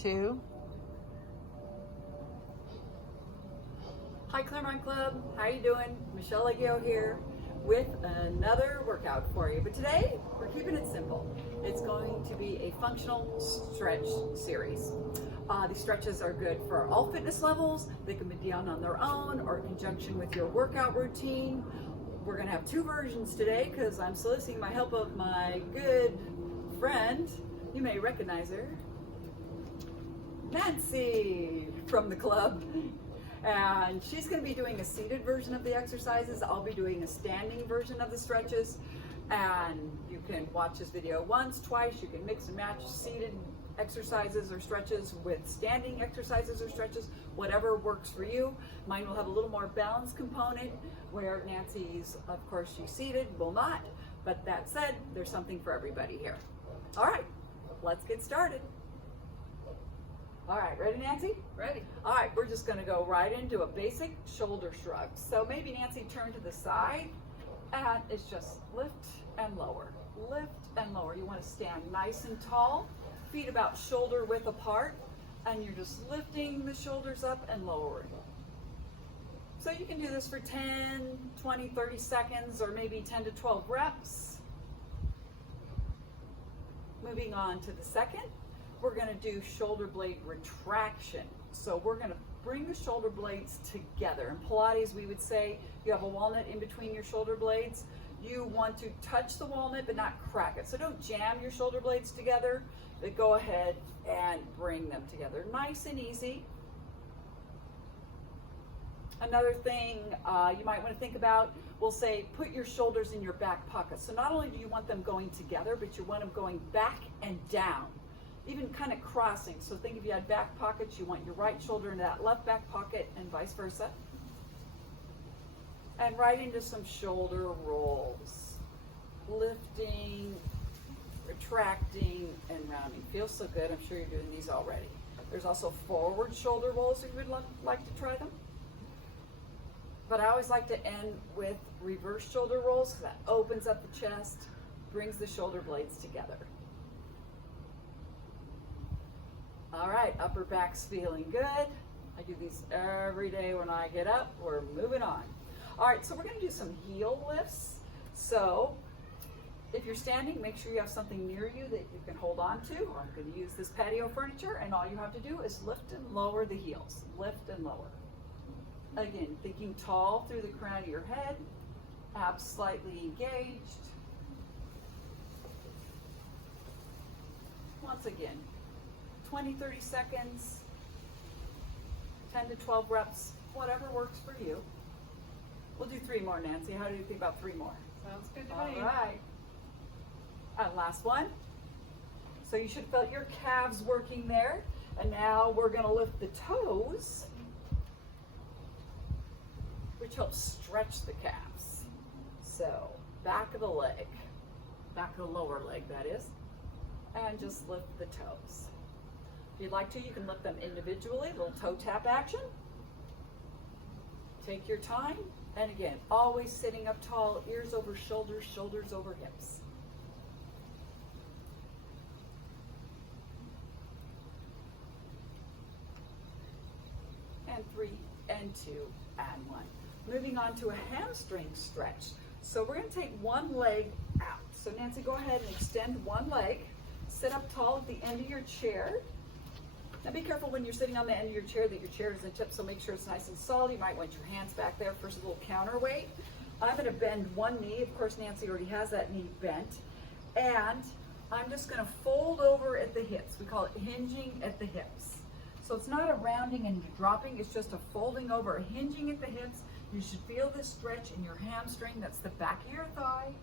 2. Hi Claremont Club, how you doing? Michele here with another workout for you. But today we're keeping it simple. It's going to be a functional stretch series. These stretches are good for all fitness levels. They can be done on their own or in conjunction with your workout routine. We're going to have two versions today because I'm soliciting my help of my good friend. You may recognize her, Nancy from the club. And she's going to be doing a seated version of the exercises. I'll be doing a standing version of the stretches. And you can watch this video once, twice. You can mix and match seated exercises or stretches with standing exercises or stretches, whatever works for you. Mine will have a little more balance component where Nancy's, of course, she's seated, will not. But that said, there's something for everybody here. All right, let's get started. All right, ready, Nancy? Ready. All right, we're just gonna go right into a basic shoulder shrug. So maybe Nancy turn to the side, and it's just lift and lower, lift and lower. You wanna stand nice and tall, feet about shoulder width apart, and you're just lifting the shoulders up and lowering. So you can do this for 10, 20, 30 seconds, or maybe 10 to 12 reps. Moving on to the second. We're going to do shoulder blade retraction. So we're going to bring the shoulder blades together. In Pilates, we would say you have a walnut in between your shoulder blades. You want to touch the walnut but not crack it. So don't jam your shoulder blades together, but go ahead and bring them together. Nice and easy. Another thing you might want to think about, we'll say put your shoulders in your back pocket. So not only do you want them going together, but you want them going back and down. Even kind of crossing. So think if you had back pockets, you want your right shoulder in that left back pocket and vice versa. And right into some shoulder rolls. Lifting, retracting, and rounding. Feels so good. I'm sure you're doing these already. There's also forward shoulder rolls if you would like to try them. But I always like to end with reverse shoulder rolls because that opens up the chest, brings the shoulder blades together. All right, upper back's feeling good. I do these every day when I get up. We're moving on. All right, so we're gonna do some heel lifts. So if you're standing, make sure you have something near you that you can hold on to. I'm gonna use this patio furniture, and all you have to do is lift and lower the heels. Lift and lower. Again, thinking tall through the crown of your head, abs slightly engaged. Once again, 20, 30 seconds, 10 to 12 reps, whatever works for you. We'll do 3 more, Nancy. How do you think about 3 more? Sounds good to All me. right. And last one. So you should have felt your calves working there. And now we're going to lift the toes, which helps stretch the calves. So back of the leg, back of the lower leg, that is, and just lift the toes. If you'd like to, you can lift them individually, a little toe tap action. Take your time, and again, always sitting up tall, ears over shoulders, shoulders over hips. And 3, and 2, and 1. Moving on to a hamstring stretch. So we're going to take one leg out. So Nancy, go ahead and extend one leg. Sit up tall at the end of your chair. Now be careful when you're sitting on the end of your chair that your chair isn't tipped, so make sure it's nice and solid. You might want your hands back there for a little counterweight. I'm going to bend one knee. Of course, Nancy already has that knee bent. And I'm just going to fold over at the hips. We call it hinging at the hips. So it's not a rounding and dropping, it's just a folding over, a hinging at the hips. You should feel this stretch in your hamstring. That's the back of your thigh.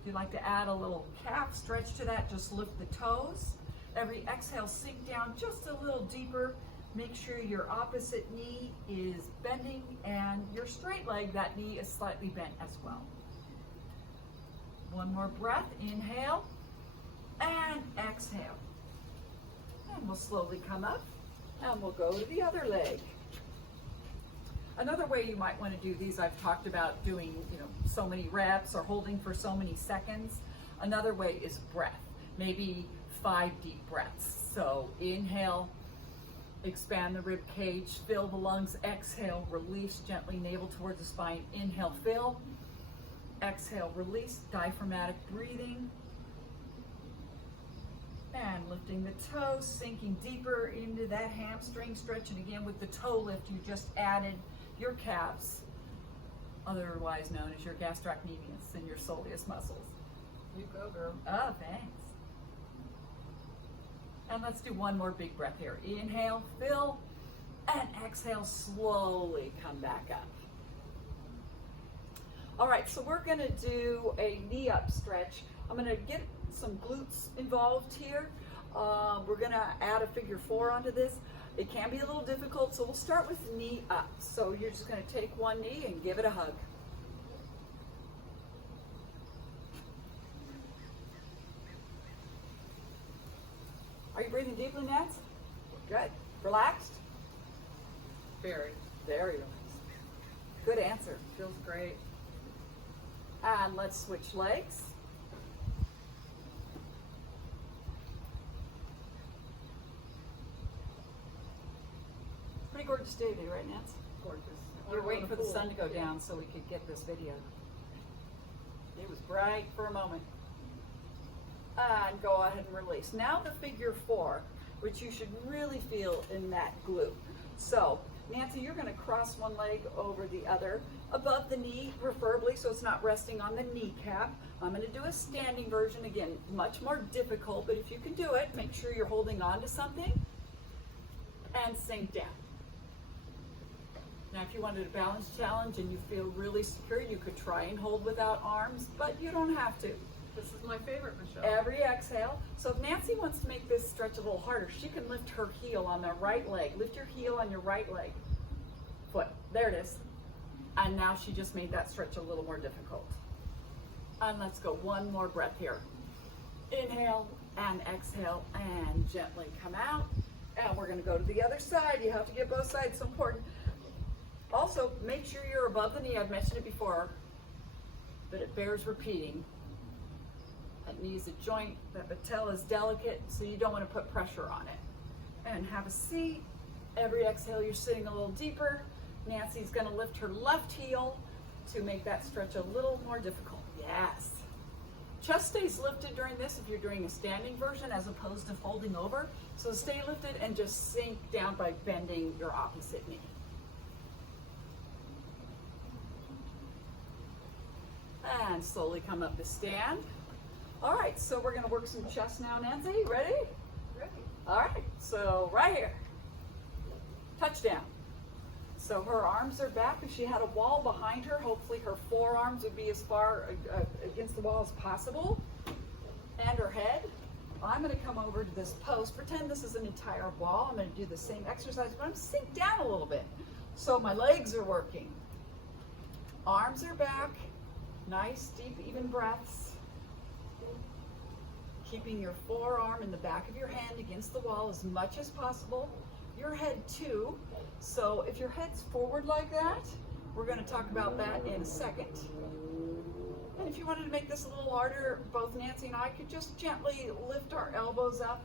If you'd like to add a little calf stretch to that, just lift the toes. Every exhale, sink down just a little deeper. Make sure your opposite knee is bending and your straight leg, that knee is slightly bent as well. One more breath, inhale and exhale. And we'll slowly come up and we'll go to the other leg. Another way you might want to do these, I've talked about doing, so many reps or holding for so many seconds. Another way is breath. Maybe 5 deep breaths. So inhale, expand the rib cage, fill the lungs, exhale, release gently, navel towards the spine. Inhale, fill, exhale, release, diaphragmatic breathing. And lifting the toes, sinking deeper into that hamstring stretch. And again, with the toe lift, you just added your calves, otherwise known as your gastrocnemius and your soleus muscles. You go, girl. Oh, thanks. And let's do one more big breath here. Inhale, fill, and exhale, slowly come back up. All right, so we're gonna do a knee up stretch. I'm gonna get some glutes involved here. We're gonna add a figure 4 onto this. It can be a little difficult, so we'll start with knee up. So you're just gonna take one knee and give it a hug. Are you breathing deeply, Nance? Good. Relaxed? Very. Very relaxed. Good answer. Feels great. And let's switch legs. Pretty gorgeous day today, right, Nance? Gorgeous. We were waiting for the sun to go down so we could get this video. It was bright for a moment. And go ahead and release. Now the figure 4, which you should really feel in that glute. So, Nancy, you're going to cross one leg over the other, above the knee, preferably, so it's not resting on the kneecap. I'm going to do a standing version, again, much more difficult, but if you can do it, make sure you're holding on to something, and sink down. Now, if you wanted a balance challenge and you feel really secure, you could try and hold without arms, but you don't have to. This is my favorite, Michelle. Every exhale. So if Nancy wants to make this stretch a little harder, she can lift her heel on the right leg. Lift your heel on your right leg. Foot. There it is. And now she just made that stretch a little more difficult. And let's go one more breath here. Inhale and exhale and gently come out. And we're going to go to the other side. You have to get both sides. So important. Also, make sure you're above the knee. I've mentioned it before, but it bears repeating. That knee is a joint, that patella is delicate, so you don't want to put pressure on it. And have a seat. Every exhale, you're sitting a little deeper. Nancy's going to lift her left heel to make that stretch a little more difficult. Yes. Chest stays lifted during this if you're doing a standing version as opposed to folding over. So stay lifted and just sink down by bending your opposite knee. And slowly come up to stand. All right, so we're going to work some chest now, Nancy. Ready? Ready. All right, so right here. Touchdown. So her arms are back. If she had a wall behind her, hopefully her forearms would be as far against the wall as possible. And her head. I'm going to come over to this post. Pretend this is an entire wall. I'm going to do the same exercise, but I'm going to sink down a little bit. So my legs are working. Arms are back. Nice, deep, even breaths. Keeping your forearm in the back of your hand against the wall as much as possible. Your head too. So if your head's forward like that, we're going to talk about that in a second. And if you wanted to make this a little harder, both Nancy and I could just gently lift our elbows up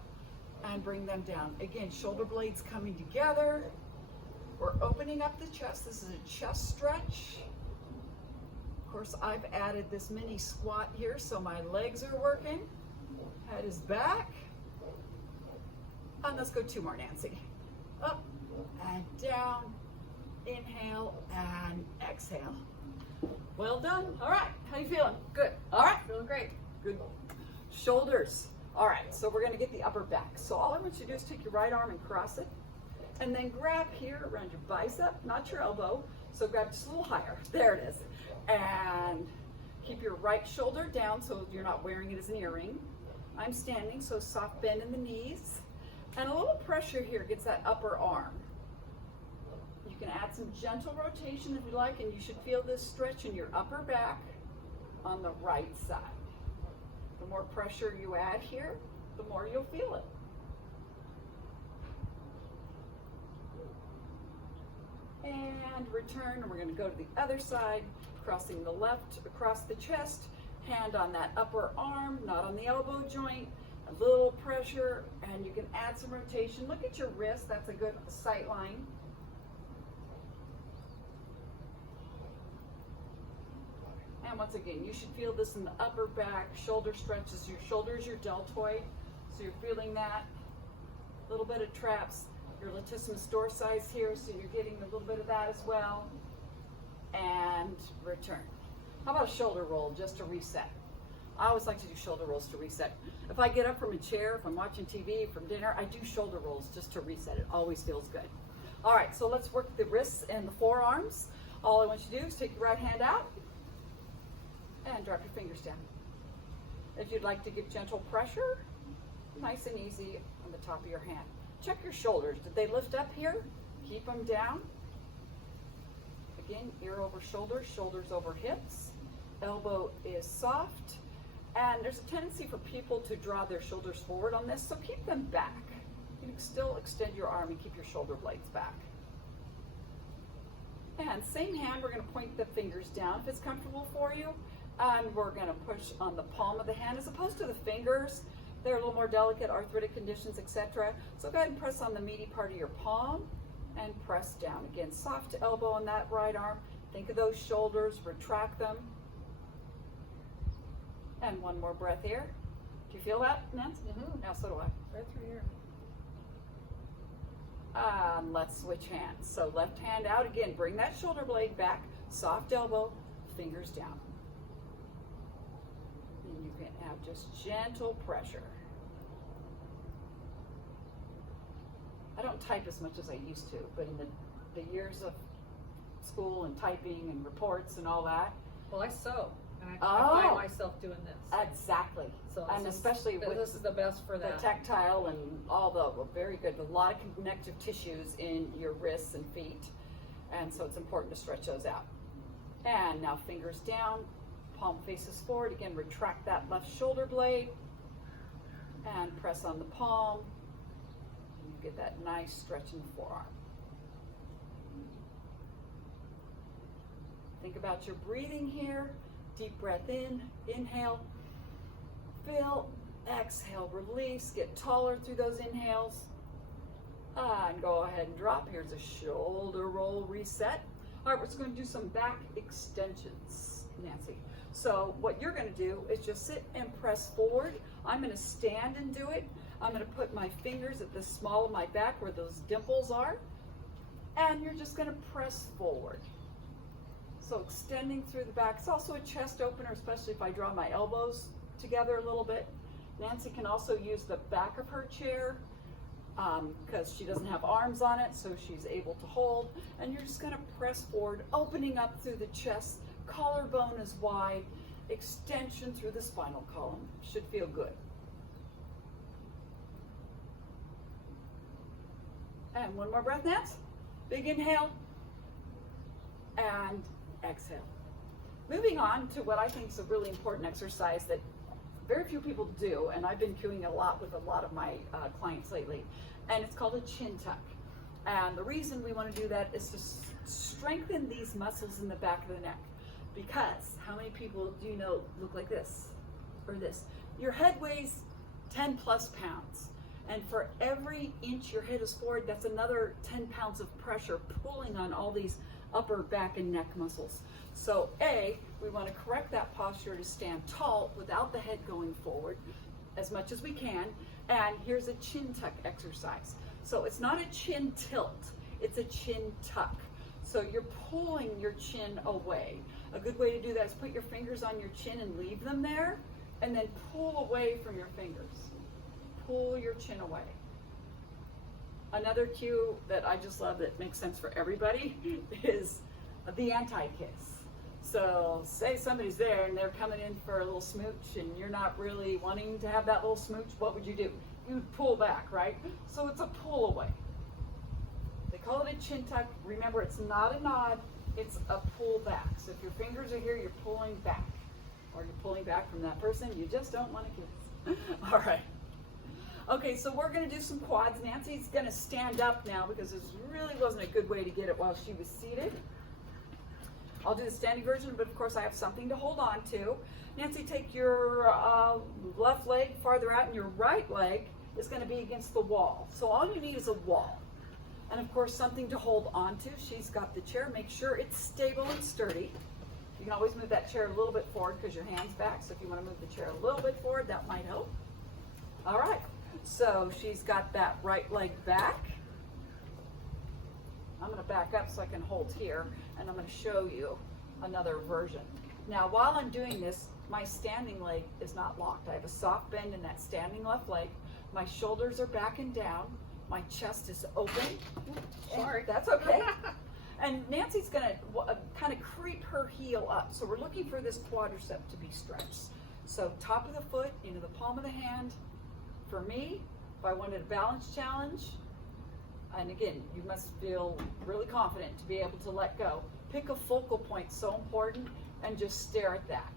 and bring them down. Again, shoulder blades coming together. We're opening up the chest. This is a chest stretch. Of course, I've added this mini squat here, so my legs are working. Head is back. And let's go 2 more, Nancy. Up and down. Inhale and exhale. Well done. All right. How you feeling? Good. All right. Feeling great. Good. Shoulders. All right. So we're going to get the upper back. So all I want you to do is take your right arm and cross it. And then grab here around your bicep, not your elbow. So grab just a little higher. There it is. And keep your right shoulder down so you're not wearing it as an earring. I'm standing, so soft bend in the knees. And a little pressure here gets that upper arm. You can add some gentle rotation if you like, and you should feel this stretch in your upper back on the right side. The more pressure you add here, the more you'll feel it. And return, and we're going to go to the other side, crossing the left across the chest, hand on that upper arm, not on the elbow joint, a little pressure, and And you can add some rotation. Look at your wrist, that's a good sight line. And once again, you should feel this in the upper back, shoulder stretches. Your shoulder is your deltoid, so you're feeling that. A little bit of traps, your latissimus dorsi here, so you're getting a little bit of that as well. And return. How about a shoulder roll just to reset? I always like to do shoulder rolls to reset. If I get up from a chair, if I'm watching TV, from dinner, I do shoulder rolls just to reset. It always feels good. All right, so let's work the wrists and the forearms. All I want you to do is take your right hand out and drop your fingers down. If you'd like to give gentle pressure, nice and easy on the top of your hand. Check your shoulders. Did they lift up here? Keep them down. Again, ear over shoulders, shoulders over hips. Elbow is soft. And there's a tendency for people to draw their shoulders forward on this, so keep them back. You can still extend your arm and keep your shoulder blades back. And same hand, we're going to point the fingers down if it's comfortable for you. And we're going to push on the palm of the hand as opposed to the fingers. They're a little more delicate, arthritic conditions, etc. So go ahead and press on the meaty part of your palm and press down. Again, soft elbow on that right arm. Think of those shoulders, retract them. And one more breath here. Do you feel that, Nancy? Mm-hmm. Now so do I. Right through here. Let's switch hands. So left hand out again. Bring that shoulder blade back. Soft elbow, fingers down. And you can have just gentle pressure. I don't type as much as I used to, but in the years of school and typing and reports and all that. Well, I sew. And I find myself doing this. Exactly. So and especially with this is the best for that. the tactile and all the, well, very good. A lot of connective tissues in your wrists and feet. And so it's important to stretch those out. And now fingers down, palm faces forward. Again, retract that left shoulder blade and press on the palm. And you get that nice stretch in the forearm. Think about your breathing here. Deep breath in, inhale, fill, exhale, release, get taller through those inhales. And go ahead and drop. Here's a shoulder roll reset. All right, we're just going to do some back extensions, Nancy. So what you're going to do is just sit and press forward. I'm going to stand and do it. I'm going to put my fingers at the small of my back where those dimples are. And you're just going to press forward. So extending through the back. It's also a chest opener, especially if I draw my elbows together a little bit. Nancy can also use the back of her chair because she doesn't have arms on it, so she's able to hold. And you're just going to press forward, opening up through the chest. Collarbone is wide. Extension through the spinal column. Should feel good. And one more breath, Nance. Big inhale. And exhale. Moving on to what I think is a really important exercise that very few people do, and I've been doing a lot with a lot of my clients lately, and it's called a chin tuck. And the reason we want to do that is to strengthen these muscles in the back of the neck, because how many people do you know look like this or this? Your head weighs 10 plus pounds, and for every inch your head is forward, that's another 10 pounds of pressure pulling on all these upper back and neck muscles. So we want to correct that posture to stand tall without the head going forward as much as we can. And here's a chin tuck exercise. So it's not a chin tilt, it's a chin tuck. So you're pulling your chin away. A good way to do that is put your fingers on your chin and leave them there, and then pull away from your fingers. Pull your chin away. Another cue that I just love that makes sense for everybody is the anti-kiss. So say somebody's there and they're coming in for a little smooch and you're not really wanting to have that little smooch, what would you do? You would pull back, right? So it's a pull away. They call it a chin tuck. Remember, it's not a nod, it's a pull back. So if your fingers are here, you're pulling back. Or you're pulling back from that person you just don't want to kiss. All right. Okay, so we're going to do some quads. Nancy's going to stand up now because this really wasn't a good way to get it while she was seated. I'll do the standing version, but of course I have something to hold on to. Nancy, take your left leg farther out and your right leg is going to be against the wall. So all you need is a wall. And of course, something to hold onto. She's got the chair. Make sure it's stable and sturdy. You can always move that chair a little bit forward because your hand's back. So if you want to move the chair a little bit forward, that might help. All right. So she's got that right leg back. I'm going to back up so I can hold here, and I'm going to show you another version. Now, while I'm doing this, my standing leg is not locked. I have a soft bend in that standing left leg. My shoulders are back and down. My chest is open. Sorry. That's okay. And Nancy's going to kind of creep her heel up. So we're looking for this quadricep to be stretched. So top of the foot into the palm of the hand. For me, if I wanted a balance challenge, and again, you must feel really confident to be able to let go. Pick a focal point, so important, and just stare at that.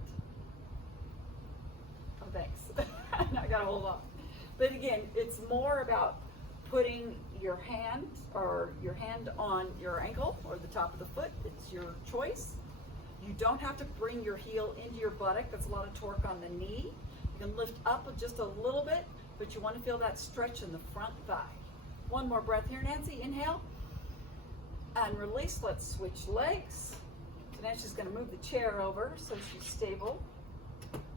Oh, thanks. I gotta hold on. But again, it's more about putting your hand on your ankle or the top of the foot. It's your choice. You don't have to bring your heel into your buttock. That's a lot of torque on the knee. You can lift up just a little bit, but you want to feel that stretch in the front thigh. One more breath here, Nancy. Inhale and release. Let's switch legs. So now she's going to move the chair over so she's stable.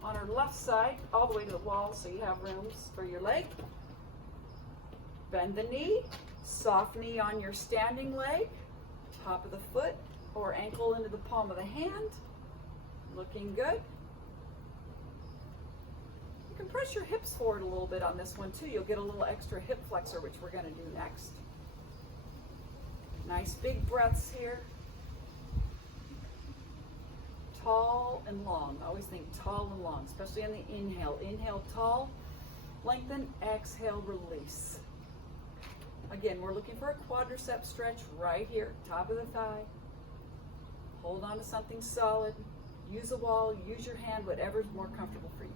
On her left side, all the way to the wall so you have rooms for your leg. Bend the knee. Soft knee on your standing leg. Top of the foot or ankle into the palm of the hand. Looking good. You can press your hips forward a little bit on this one too. You'll get a little extra hip flexor, which we're going to do next. Nice big breaths here. Tall and long. I always think tall and long, especially on the inhale. Inhale tall, lengthen, exhale, release. Again, we're looking for a quadricep stretch right here, top of the thigh. Hold on to something solid. Use a wall, use your hand, whatever's more comfortable for you.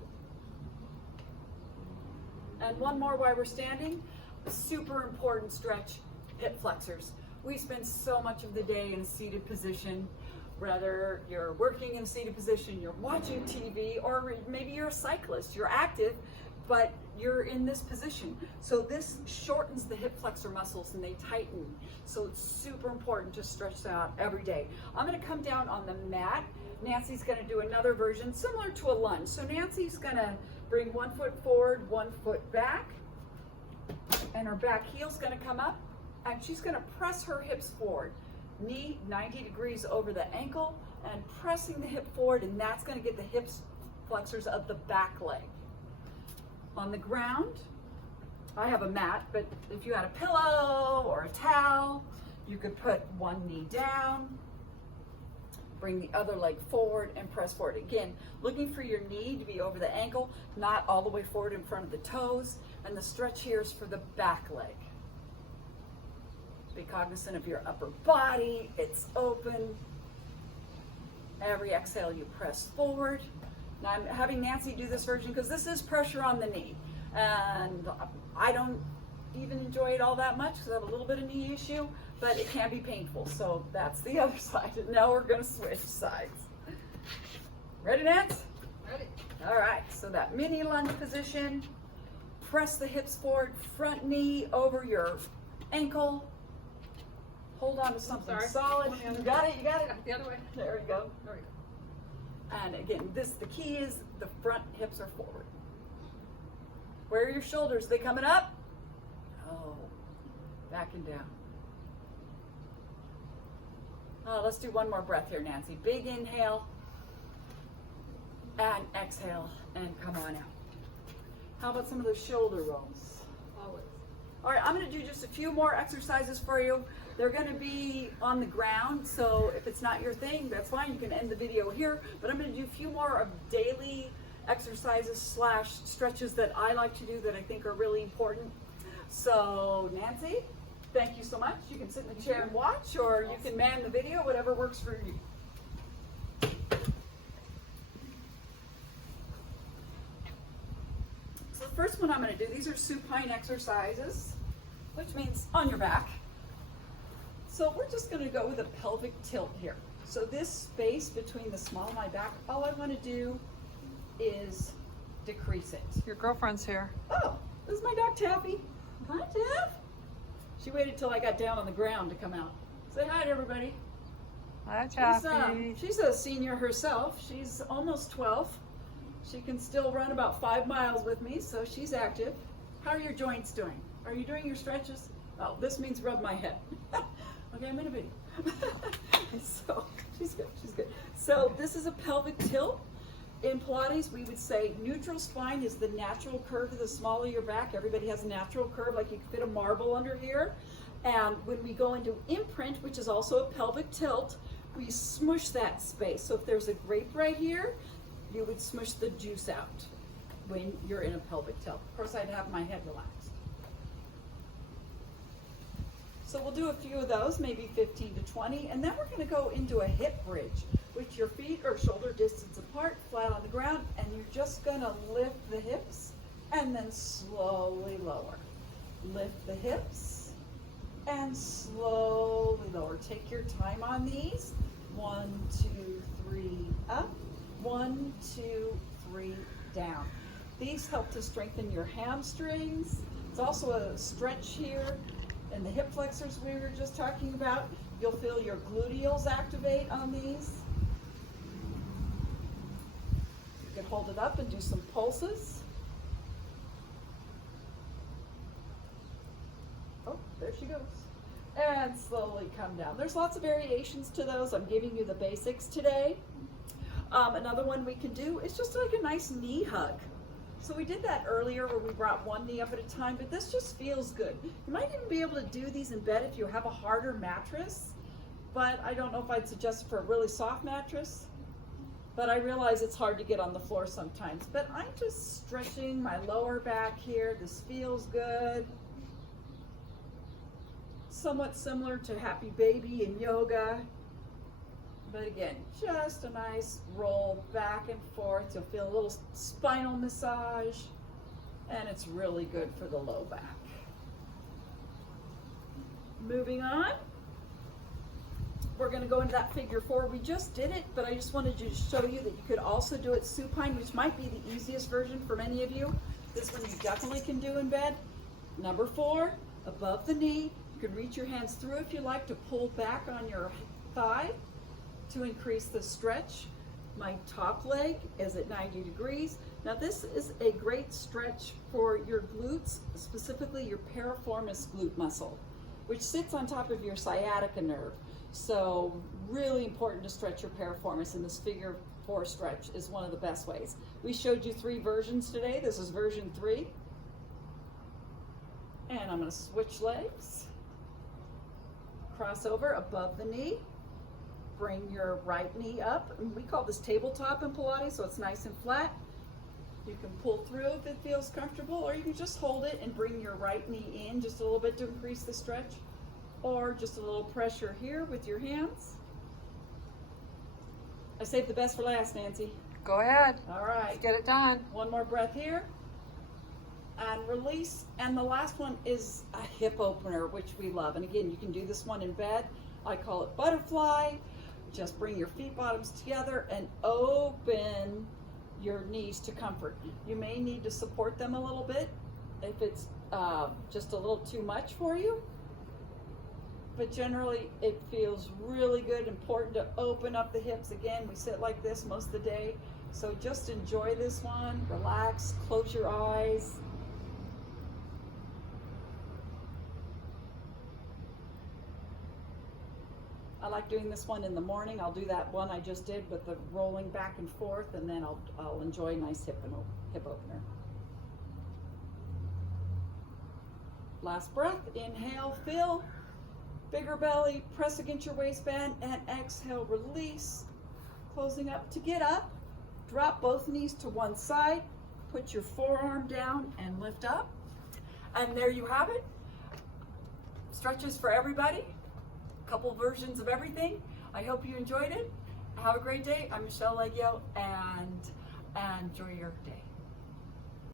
And one more while we're standing, a super important stretch, hip flexors. We spend so much of the day in a seated position, whether you're working in a seated position, you're watching TV, or maybe you're a cyclist, you're active, but you're in this position. So this shortens the hip flexor muscles and they tighten. So it's super important to stretch that out every day. I'm gonna come down on the mat. Nancy's gonna do another version similar to a lunge. So Nancy's gonna bring 1 foot forward, 1 foot back, and her back heel's gonna come up, and she's gonna press her hips forward. Knee 90 degrees over the ankle, and pressing the hip forward, and that's gonna get the hip flexors of the back leg. On the ground, I have a mat, but if you had a pillow or a towel, you could put one knee down, bring the other leg forward and press forward. Again, looking for your knee to be over the ankle, not all the way forward in front of the toes. And the stretch here is for the back leg. Be cognizant of your upper body. It's open. Every exhale, you press forward. Now I'm having Nancy do this version because this is pressure on the knee. And I don't even enjoy it all that much because I have a little bit of knee issue, but it can be painful. So that's the other side. Now we're going to switch sides. Ready, Nance? Ready. All right, so that mini lunge position. Press the hips forward, front knee over your ankle. Hold on to something solid. You got it, you got it. The other way. There we go. There we go. And again, the key is the front hips are forward. Where are your shoulders? They coming up? Oh, back and down. Let's do one more breath here, Nancy. Big inhale and exhale and come on out. How about some of those shoulder rolls? Always. All right, I'm going to do just a few more exercises for you. They're going to be on the ground, so if it's not your thing, that's fine. You can end the video here, but I'm going to do a few more of daily exercises / stretches that I like to do that I think are really important. So, Nancy, thank you so much. You can sit in the chair and watch, or you can man the video, whatever works for you. So the first one I'm going to do, these are supine exercises, which means on your back. So we're just going to go with a pelvic tilt here. So this space between the small of my back, all I want to do is decrease it. Your girlfriend's here. Oh, This is my dog Taffy. Hi, Taff. She waited till I got down on the ground to come out. Say hi to everybody. Hi, Chappie. She's a senior herself. She's almost 12. She can still run about 5 miles with me, so she's active. How are your joints doing? Are you doing your stretches? Oh, this means rub my head. Okay, I'm in a video. So, she's good, she's good. So this is a pelvic tilt. In Pilates, we would say neutral spine is the natural curve of the small of your back. Everybody has a natural curve, like you can fit a marble under here. And when we go into imprint, which is also a pelvic tilt, we smush that space. So if there's a grape right here, you would smush the juice out when you're in a pelvic tilt. Of course, I'd have my head relaxed. So we'll do a few of those, maybe 15 to 20, and then we're going to go into a hip bridge, which your feet are shoulder distance apart, flat on the ground, and you're just going to lift the hips and then slowly lower. Lift the hips and slowly lower. Take your time on these. 1, 2, 3, up. 1, 2, 3, down. These help to strengthen your hamstrings. It's also a stretch here. And the hip flexors we were just talking about, you'll feel your gluteals activate on these. You can hold it up and do some pulses. Oh, there she goes. And slowly come down. There's lots of variations to those. I'm giving you the basics today. Another one we can do is just like a nice knee hug. So we did that earlier where we brought one knee up at a time, but this just feels good. You might even be able to do these in bed if you have a harder mattress, but I don't know if I'd suggest it for a really soft mattress. But I realize it's hard to get on the floor sometimes. But I'm just stretching my lower back here. This feels good. Somewhat similar to Happy Baby in yoga. But again, just a nice roll back and forth to feel a little spinal massage, and it's really good for the low back. Moving on, we're going to go into that figure 4. We just did it, but I just wanted to show you that you could also do it supine, which might be the easiest version for many of you. This one you definitely can do in bed. Number 4, above the knee. You can reach your hands through if you like to pull back on your thigh to increase the stretch. My top leg is at 90 degrees. Now this is a great stretch for your glutes, specifically your piriformis glute muscle, which sits on top of your sciatica nerve. So really important to stretch your piriformis, and this figure 4 stretch is one of the best ways. We showed you 3 versions today. This is version 3. And I'm going to switch legs. Cross over above the knee. Bring your right knee up. And we call this tabletop in Pilates, so it's nice and flat. You can pull through if it feels comfortable, or you can just hold it and bring your right knee in just a little bit to increase the stretch, or just a little pressure here with your hands. I saved the best for last, Nancy. Go ahead. All right. Let's get it done. One more breath here. And release. And the last one is a hip opener, which we love. And again, you can do this one in bed. I call it butterfly. Just bring your feet bottoms together and open your knees to comfort. You may need to support them a little bit if it's just a little too much for you. But generally, it feels really good. Important to open up the hips. Again, we sit like this most of the day. So just enjoy this one. Relax, close your eyes. I like doing this one in the morning. I'll do that one I just did with the rolling back and forth, and then I'll enjoy a nice hip opener. Last breath, inhale, fill, bigger belly, press against your waistband, and exhale, release. Closing up to get up, drop both knees to one side, put your forearm down and lift up. And there you have it. Stretches for everybody. Couple versions of everything. I hope you enjoyed it. Have a great day. I'm Michele, and enjoy your day.